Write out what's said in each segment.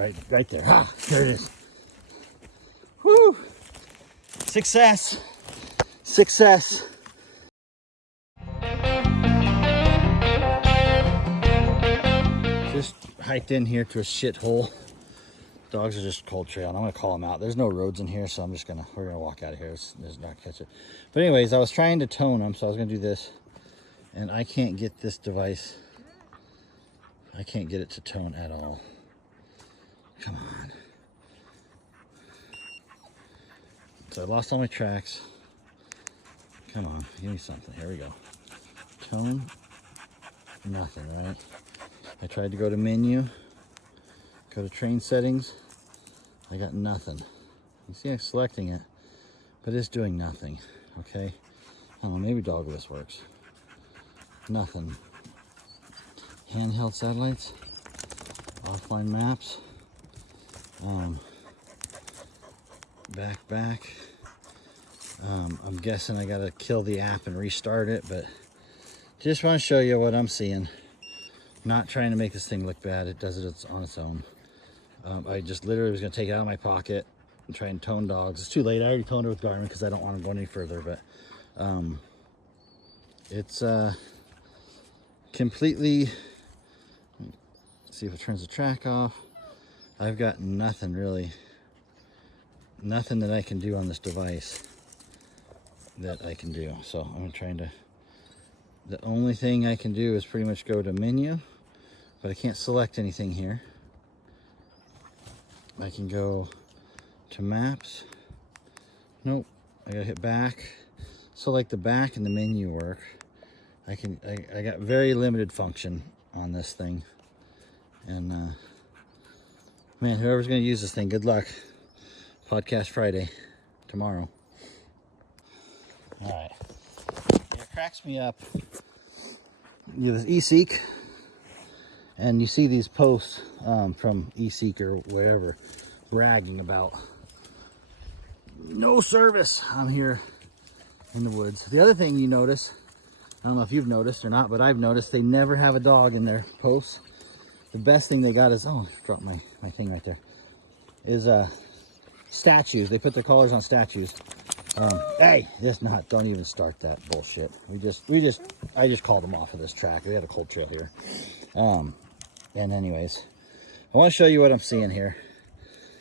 right there. Ah, there it is. Woo! Success. Success. Just hiked in here to a shithole. Dogs are just cold trail, and I'm gonna call them out. There's no roads in here, so we're gonna walk out of here. Let's not catch it. But anyways, I was trying to tone them, so I was gonna do this, and I can't get this device. I can't get it to tone at all. Come on. So I lost all my tracks. Come on, give me something. Here we go. Tone. Nothing, right? I tried to go to menu, go to train settings. I got nothing. You see I'm selecting it, but it's doing nothing, okay? I don't know, maybe dog list works. Nothing. Handheld satellites, offline maps, back. I'm guessing I gotta kill the app and restart it, but just want to show you what I'm seeing. Not trying to make this thing look bad. It does it on its own. I just literally was gonna take it out of my pocket and try and tone dogs. It's too late. I already toned her with Garmin because I don't want to go any further, but it's completely, see if it turns the track off. I've got nothing really, nothing that I can do on this device that I can do. So I'm trying to, the only thing I can do is pretty much go to menu, but I can't select anything here. I can go to maps. Nope, I gotta hit back. So like the back and the menu work. I got very limited function on this thing. And man, whoever's gonna use this thing, good luck. Podcast Friday, tomorrow. All right, it cracks me up. You have this eSeek, and you see these posts from eSeek or wherever bragging about no service. I'm here in the woods. The other thing you notice, I don't know if you've noticed or not, but I've noticed they never have a dog in their posts. The best thing they got is, oh, I dropped my thing right there, is statues. They put their collars on statues. Hey, don't even start that bullshit. I just called them off of this track. We had a cold trail here. And anyways, I want to show you what I'm seeing here,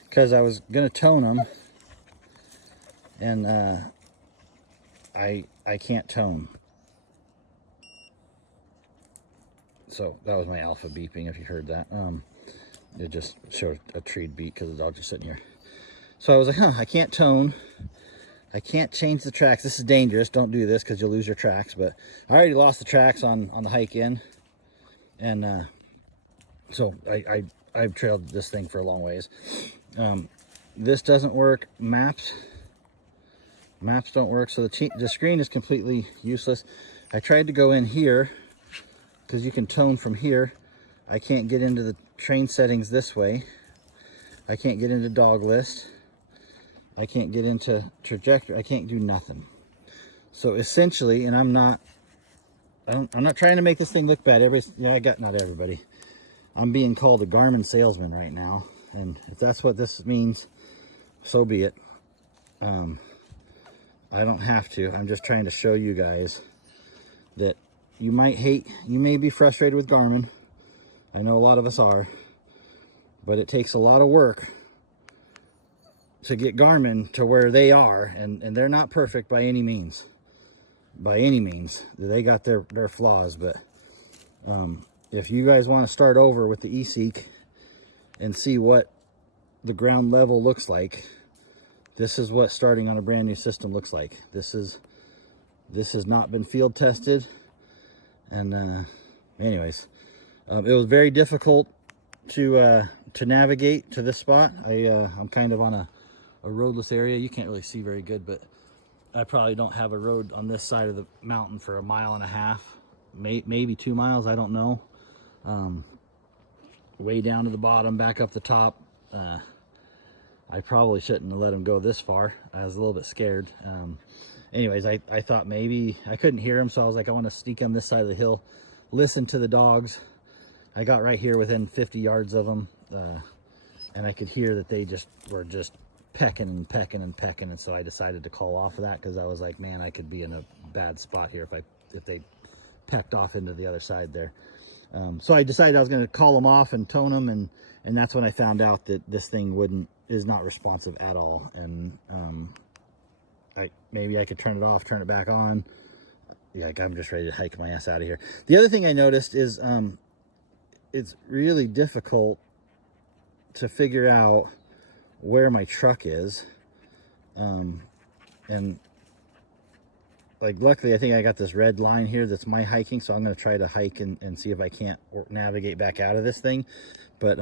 because I was gonna tone them, and I can't tone. So that was my alpha beeping, if you heard that. It just showed a treed beat because the dog's just sitting here. So I was like, I can't tone. I can't change the tracks. This is dangerous. Don't do this because you'll lose your tracks. But I already lost the tracks on the hike in. And so I've trailed this thing for a long ways. This doesn't work. Maps don't work. So the screen is completely useless. I tried to go in here because you can tone from here. I can't get into the train settings this way. I can't get into dog list. I can't get into trajectory. I can't do nothing. So essentially, and I'm not trying to make this thing look bad. Not everybody. I'm being called a Garmin salesman right now, and if that's what this means, so be it. I don't have to. I'm just trying to show you guys that you may be frustrated with Garmin. I know a lot of us are, but it takes a lot of work to get Garmin to where they are, and they're not perfect by any means. They got their flaws, but if you guys want to start over with the eSeek and see what the ground level looks like, this is what starting on a brand new system looks like. This has not been field tested, and anyways, it was very difficult to navigate to this spot. I'm kind of on a roadless area. You can't really see very good, but I probably don't have a road on this side of the mountain for 1.5 miles, maybe 2 miles. I don't know. Way down to the bottom, back up the top. I probably shouldn't have let him go this far. I was a little bit scared. Anyways, I thought maybe I couldn't hear him, so I was like, I want to sneak him this side of the hill, listen to the dogs. I got right here within 50 yards of them. and I could hear that they were just pecking and pecking and pecking, and so I decided to call off of that because I was like, man, I could be in a bad spot here if they pecked off into the other side there. So I decided I was going to call them off and tone them, and that's when I found out that this thing is not responsive at all. And maybe I could turn it off, turn it back on. Yeah, I'm just ready to hike my ass out of here. The other thing I noticed is it's really difficult to figure out where my truck is. And like, luckily, I think I got this red line here that's my hiking, so I'm going to try to hike and see if I can't navigate back out of this thing. But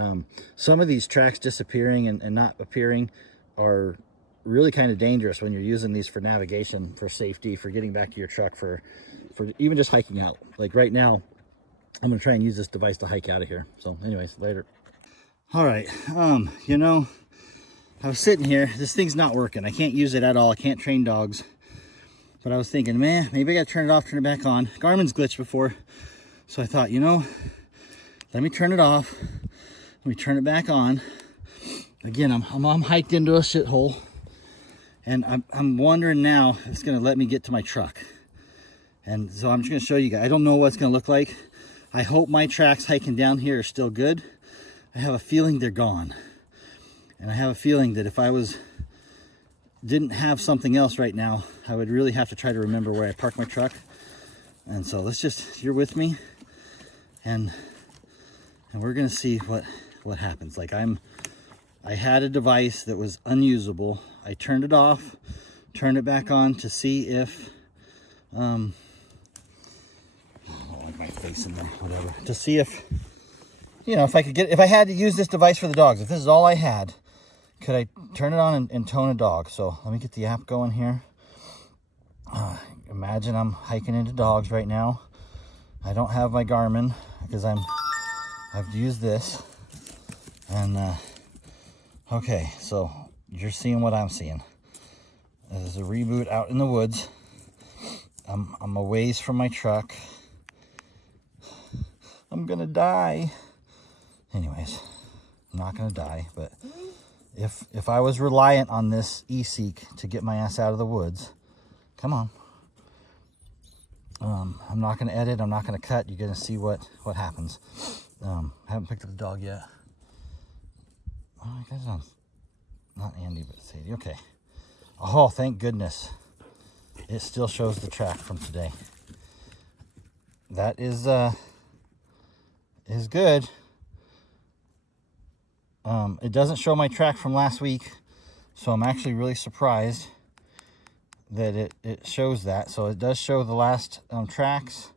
some of these tracks disappearing and not appearing are really kind of dangerous when you're using these for navigation, for safety, for getting back to your truck, for even just hiking out. Like right now, I'm going to try and use this device to hike out of here. So anyways, later. All right. You know, I was sitting here. This thing's not working. I can't use it at all. I can't train dogs. But I was thinking, man, maybe I got to turn it off, turn it back on. Garmin's glitched before. So I thought, you know, let me turn it off. Let me turn it back on. Again, I'm hiked into a shithole. And I'm wondering now if it's going to let me get to my truck. And so I'm just going to show you guys. I don't know what it's going to look like. I hope my tracks hiking down here are still good. I have a feeling they're gone. And I have a feeling that if I didn't have something else right now, I would really have to try to remember where I parked my truck. And so you're with me, and we're gonna see what happens. Like I had a device that was unusable. I turned it off, turned it back on to see if I don't like my face in there, whatever. To see if, you know, if I had to use this device for the dogs, if this is all I had, could I turn it on and tone a dog? So let me get the app going here. Imagine I'm hiking into dogs right now. I don't have my Garmin because I've used this. And okay, so you're seeing what I'm seeing. This is a reboot out in the woods. I'm a ways from my truck. I'm gonna die. Anyways, I'm not gonna die, but if I was reliant on this eSeek to get my ass out of the woods, come on. I'm not going to edit. I'm not going to cut. You're going to see what happens. I haven't picked up the dog yet. Oh, I guess not Andy, but Sadie. Okay. Oh, thank goodness. It still shows the track from today. That is good. It doesn't show my track from last week, so I'm actually really surprised that it shows that. So it does show the last tracks,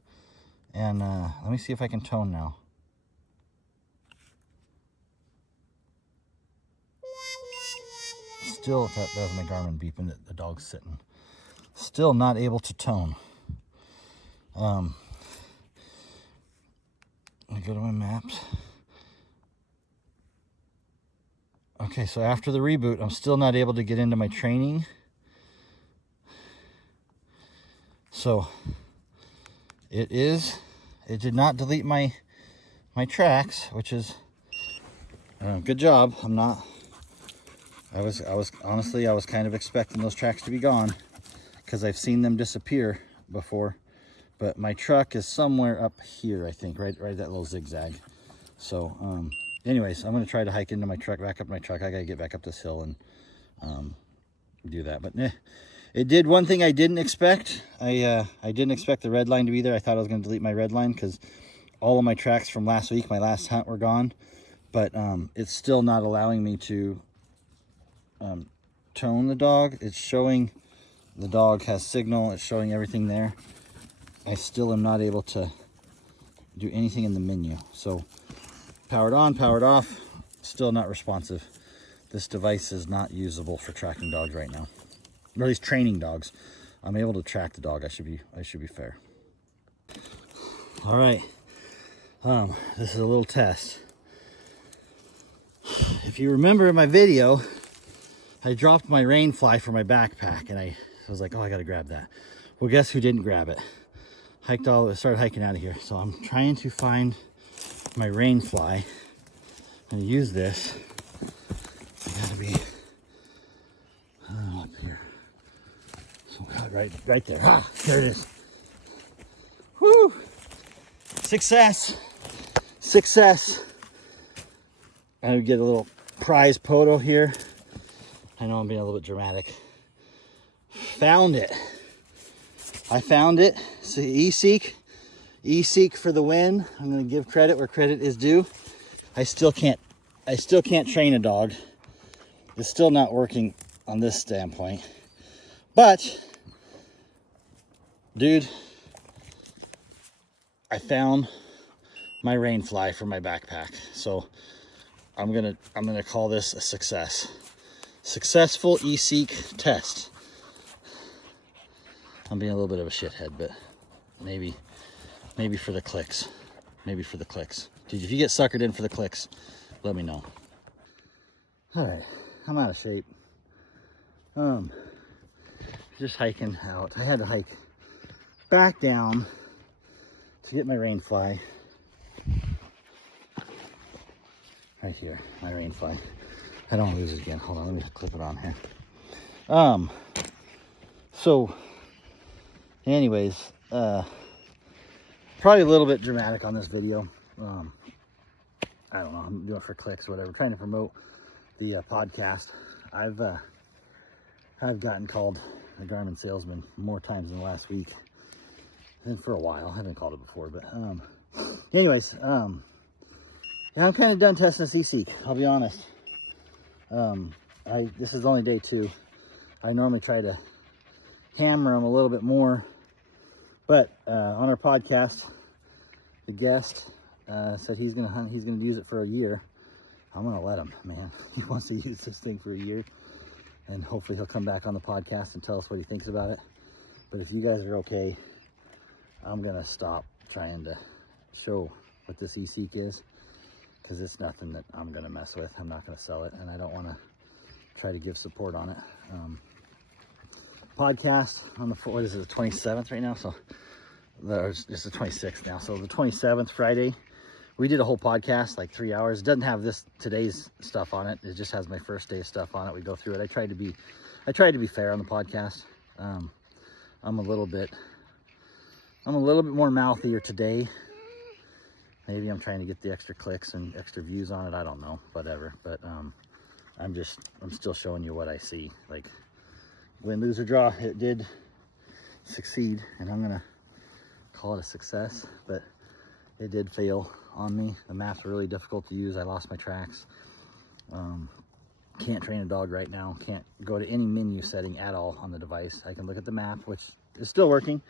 and let me see if I can tone now. Still, that was my Garmin beeping that the dog's sitting. Still not able to tone. Let me go to my maps. Okay, so after the reboot, I'm still not able to get into my training. So it did not delete my tracks, which is good job. I was honestly, I was kind of expecting those tracks to be gone because I've seen them disappear before. But my truck is somewhere up here, I think, right that little zigzag. So anyways, I'm going to try to hike into my truck, back up my truck. I got to get back up this hill and do that. But it did one thing I didn't expect. I didn't expect the red line to be there. I thought I was going to delete my red line because all of my tracks from last week, my last hunt, were gone. But it's still not allowing me to tone the dog. It's showing the dog has signal. It's showing everything there. I still am not able to do anything in the menu. So powered on, powered off, still not responsive. This device is not usable for tracking dogs right now, or at least training dogs. I'm able to track the dog. I should be fair. All right, this is a little test. If you remember in my video, I dropped my rain fly for my backpack, and I was like, oh, I gotta grab that. Well, guess who didn't grab it? Started hiking out of here. So I'm trying to find my rain fly and use this be. Up here. So right there. Ah, there it is. Woo! Success. Success. I would get a little prize photo here. I know I'm being a little bit dramatic. Found it. I found it. So eSeek. eSeek for the win. I'm going to give credit where credit is due. I still can't train a dog. It's still not working on this standpoint. But dude, I found my rain fly for my backpack. So I'm gonna call this a success. Successful eSeek test. I'm being a little bit of a shithead, but maybe for the clicks. Maybe for the clicks. Dude, if you get suckered in for the clicks, let me know. All right, I'm out of shape. Just hiking out. I had to hike back down to get my rain fly. Right here, my rain fly. I don't want to lose it again. Hold on, let me clip it on here. So anyways, probably a little bit dramatic on this video. I don't know, I'm doing it for clicks or whatever, trying to promote the podcast. I've gotten called a Garmin salesman more times in the last week than for a while. I haven't called it before, but anyways, yeah, I'm kind of done testing this eSeek, I'll be honest. This is only day 2. I normally try to hammer them a little bit more, but on our podcast, the guest said he's gonna use it for a year. I'm gonna let him, man. He wants to use this thing for a year, and hopefully he'll come back on the podcast and tell us what he thinks about it. But if you guys are okay, I'm gonna stop trying to show what this eSeek is, because it's nothing that I'm gonna mess with. I'm not gonna sell it, and I don't want to try to give support on it. Podcast on the, what is it, the 27th right now? So it's the 26th now. So the 27th, Friday, we did a whole podcast, like 3 hours. It doesn't have today's stuff on it. It just has my first day's stuff on it. We go through it. I tried to be fair on the podcast. I'm a little bit more mouthier today. Maybe I'm trying to get the extra clicks and extra views on it. I don't know, whatever. But I'm still showing you what I see. Like, win, lose, or draw, it did succeed, and I'm gonna call it a success, but it did fail on me. The maps were really difficult to use. I lost my tracks. Can't train a dog right now. Can't go to any menu setting at all on the device. I can look at the map, which is still working.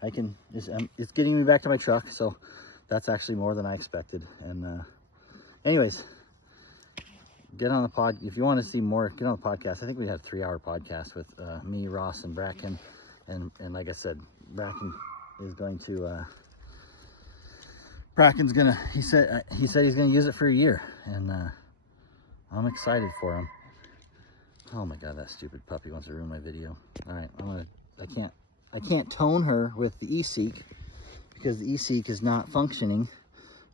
It's getting me back to my truck, so that's actually more than I expected. And anyways, get on the pod. If you want to see more, get on the podcast. I think we had a 3-hour podcast with me, Ross, and Bracken. And like I said, Bracken's gonna, he said he's gonna use it for a year, and I'm excited for him. Oh my God, that stupid puppy wants to ruin my video. All right, I can't tone her with the eSeek because the eSeek is not functioning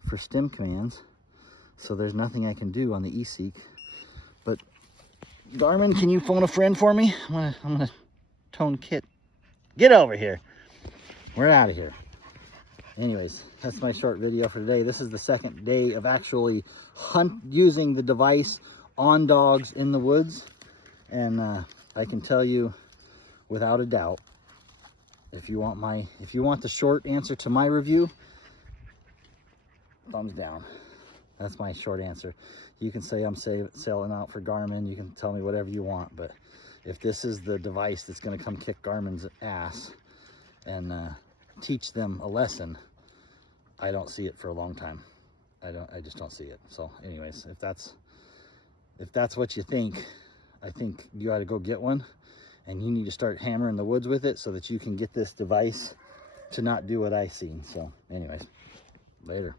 for stim commands. So there's nothing I can do on the eSeek. But Garmin, can you phone a friend for me? I'm gonna tone Kit. Get over here. We're out of here. Anyways, that's my short video for today. This is the second day of actually using the device on dogs in the woods. And I can tell you without a doubt, if you want the short answer to my review, thumbs down. That's my short answer. You can say I'm selling out for Garmin. You can tell me whatever you want. But if this is the device that's going to come kick Garmin's ass and teach them a lesson, I don't see it for a long time. I just don't see it. So anyways, if that's what you think, I think you ought to go get one, and you need to start hammering the woods with it so that you can get this device to not do what I see. So anyways, later.